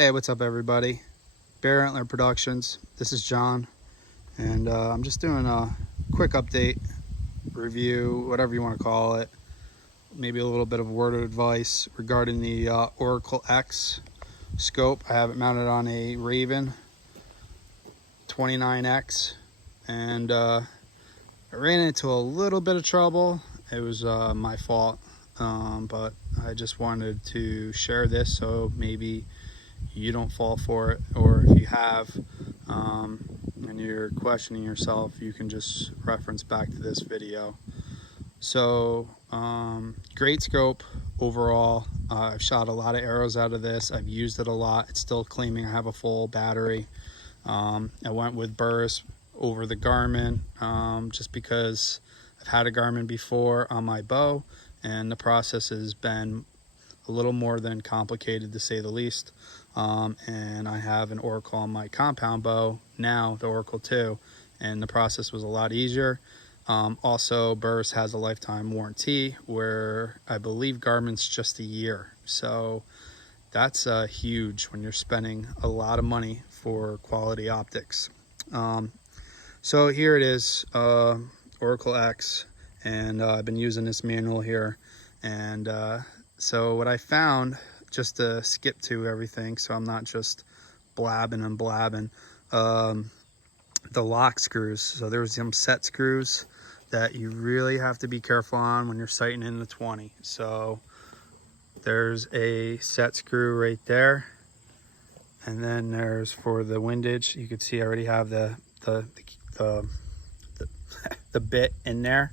Hey, what's up everybody? Bear Antler Productions. This is John, and I'm just doing a quick update, review, whatever you want to call it. Maybe a little bit of word of advice regarding the Oracle X scope. I have it mounted on a Raven 29X, and I ran into a little bit of trouble. It was my fault, but I just wanted to share this so maybe you don't fall for it, or if you have and you're questioning yourself, you can just reference back to this video. So great scope overall. I've shot a lot of arrows out of this. I've used it a lot. It's still claiming I have a full battery. I went with Burris over the Garmin just because I've had a Garmin before on my bow, and the process has been a little more than complicated, to say the least. And I have an Oracle on my compound bow now, the Oracle 2, and the process was a lot easier. Also, Burris has a lifetime warranty, where I believe Garmin's just a year, so that's huge when you're spending a lot of money for quality optics. So here it is, Oracle X, and I've been using this manual here, and so what I found, just to skip to everything so I'm not just blabbing and blabbing, the lock screws. So there's some set screws that you really have to be careful on when you're sighting in the 20. So there's a set screw right there, and then there's for the windage. You can see I already have the bit in there.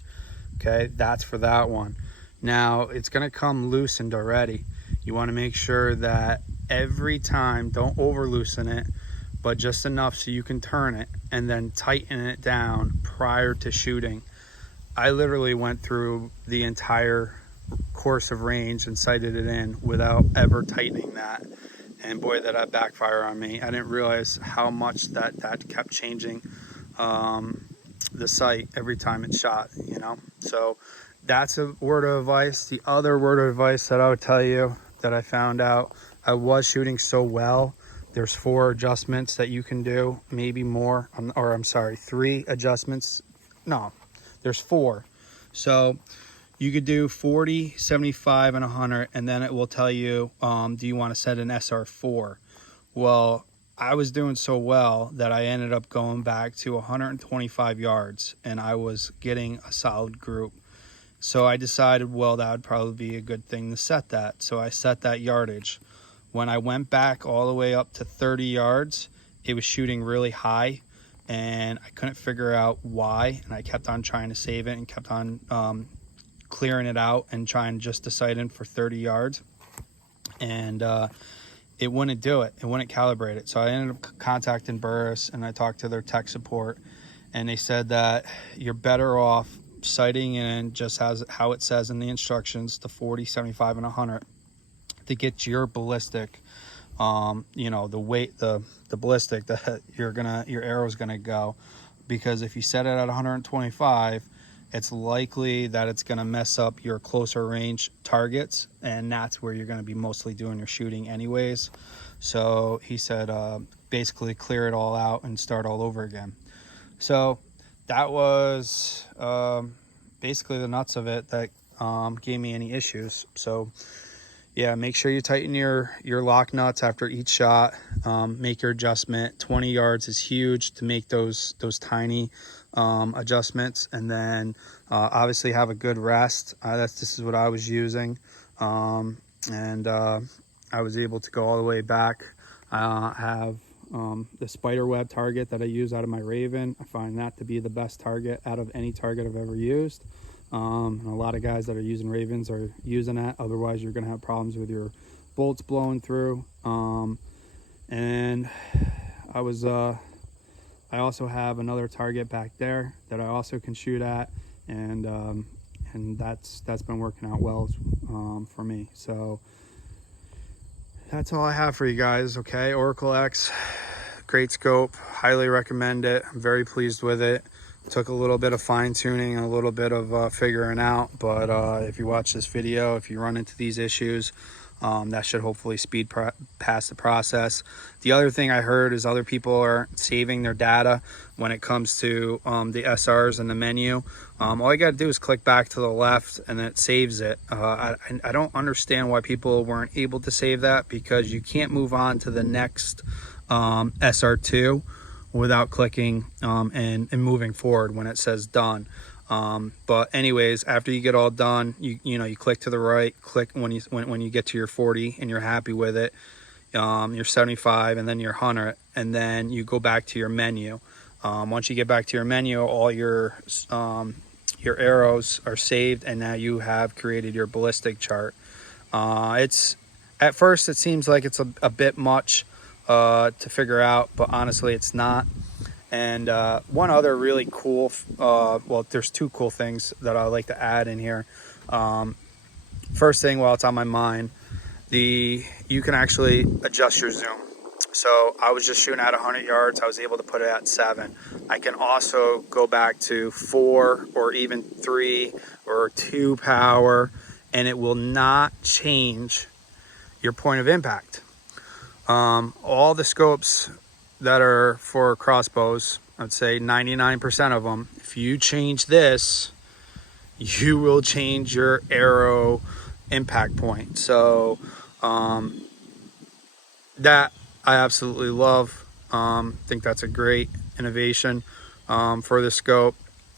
Okay, that's for that one. Now it's going to come loosened already. You want to make sure that every time, don't over loosen it, but just enough so you can turn it and then tighten it down prior to shooting. I literally went through the entire course of range and sighted it in without ever tightening that, and boy, did that backfire on me. I didn't realize how much that kept changing the sight every time it shot, you know. So that's a word of advice. The other word of advice that I would tell you that I found out, I was shooting so well, there's 4 adjustments that you can do, maybe more, or I'm sorry, 3 adjustments. No, there's 4. So you could do 40, 75, and 100, and then it will tell you, do you want to set an SR4? Well, I was doing so well that I ended up going back to 125 yards, and I was getting a solid group. So I decided, well, that would probably be a good thing to set that. So I set that yardage. When I went back all the way up to 30 yards, it was shooting really high, and I couldn't figure out why. And I kept on trying to save it and kept on clearing it out and trying just to sight in for 30 yards. And it wouldn't do it. It wouldn't calibrate it. So I ended up contacting Burris, and I talked to their tech support, and they said that you're better off sighting in just as how it says in the instructions, the 40, 75, and 100, to get your ballistic, you know, the weight, the ballistic that your arrow's gonna go. Because if you set it at 125, it's likely that it's gonna mess up your closer range targets, and that's where you're gonna be mostly doing your shooting anyways. So he said basically clear it all out and start all over again. So that was basically the nuts of it that gave me any issues. So yeah, make sure you tighten your lock nuts after each shot. Make your adjustment. 20 yards is huge to make those tiny adjustments, and then obviously have a good rest. This is what I was using, and I was able to go all the way back. I have the spider web target that I use out of my Raven. I find that to be the best target out of any target I've ever used. And a lot of guys that are using Ravens are using that. Otherwise, you're going to have problems with your bolts blowing through. And I also have another target back there that I also can shoot at, and that's been working out well for me. So that's all I have for you guys. Okay, Oracle X, great scope, highly recommend it. I'm very pleased with it. Took a little bit of fine tuning and a little bit of figuring out, but if you watch this video, if you run into these issues, That should hopefully speed past the process. The other thing I heard is other people are saving their data when it comes to the SRs and the menu. All you got to do is click back to the left and it saves it. I don't understand why people weren't able to save that, because you can't move on to the next SR2 without clicking and moving forward when it says done. But anyways, after you get all done, you click to the right, click when you get to your 40 and you're happy with it, your 75 and then your 100, and then you go back to your menu. Once you get back to your menu, all your arrows are saved, and now you have created your ballistic chart. It's at first it seems like it's a bit much to figure out, but honestly it's not. And one other really cool, well, there's two cool things that I like to add in here. First thing, while it's on my mind, you can actually adjust your zoom. So I was just shooting at 100 yards. I was able to put it at 7. I can also go back to 4 or even 3 or 2 power, and it will not change your point of impact. All the scopes that are for crossbows, I'd say 99% of them, if you change this, you will change your arrow impact point. So that I absolutely love. Think that's a great innovation for the scope.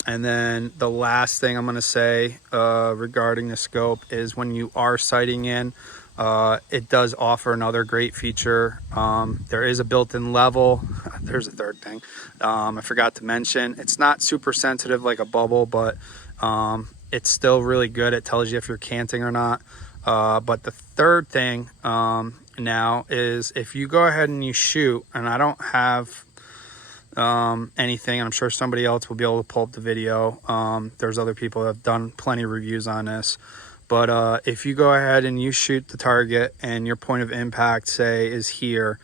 And then the last thing I'm going to say regarding the scope is when you are sighting in, it does offer another great feature. There is a built-in level. There's a third thing I forgot to mention. It's not super sensitive like a bubble, but it's still really good. It tells you if you're canting or not. But the third thing now is if you go ahead and you shoot, and I don't have anything, I'm sure somebody else will be able to pull up the video. There's other people that have done plenty of reviews on this. But if you go ahead and you shoot the target and your point of impact, say, is here,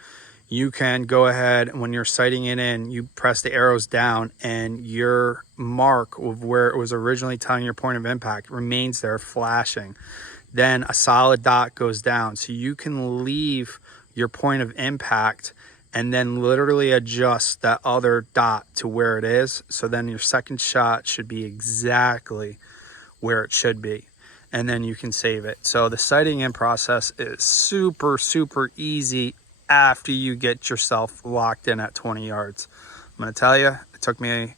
you can go ahead, when you're sighting it in, you press the arrows down and your mark of where it was originally telling your point of impact remains there flashing. Then a solid dot goes down. So you can leave your point of impact and then literally adjust that other dot to where it is. So then your second shot should be exactly where it should be. And then you can save it. So the sighting in process is super, super easy after you get yourself locked in at 20 yards. I'm going to tell you, it took me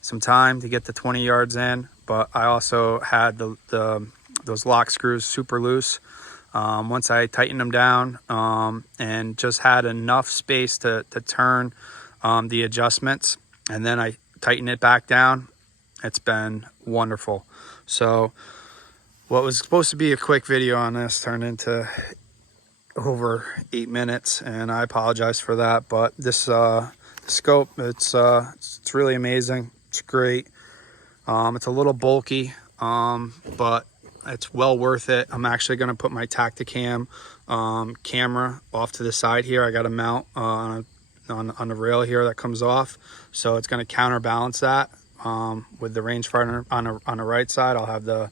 some time to get the 20 yards in, but I also had those lock screws super loose. Once I tightened them down and just had enough space to turn the adjustments, and then I tightened it back down, it's been wonderful. So what was supposed to be a quick video on this turned into over 8 minutes, and I apologize for that. But this scope, it's really amazing. It's great. It's a little bulky, but it's well worth it. I'm actually going to put my Tacticam camera off to the side here. I got a mount on the rail here that comes off, so it's going to counterbalance that with the rangefinder on the right side. I'll have the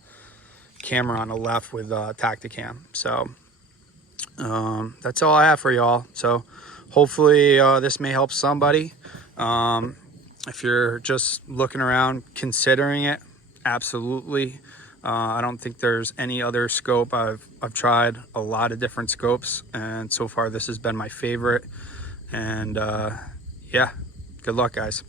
camera on the left with Tacticam. So that's all I have for y'all. So hopefully this may help somebody. If you're just looking around considering it, absolutely. I don't think there's any other scope. I've tried a lot of different scopes, and so far this has been my favorite. And yeah, good luck, guys.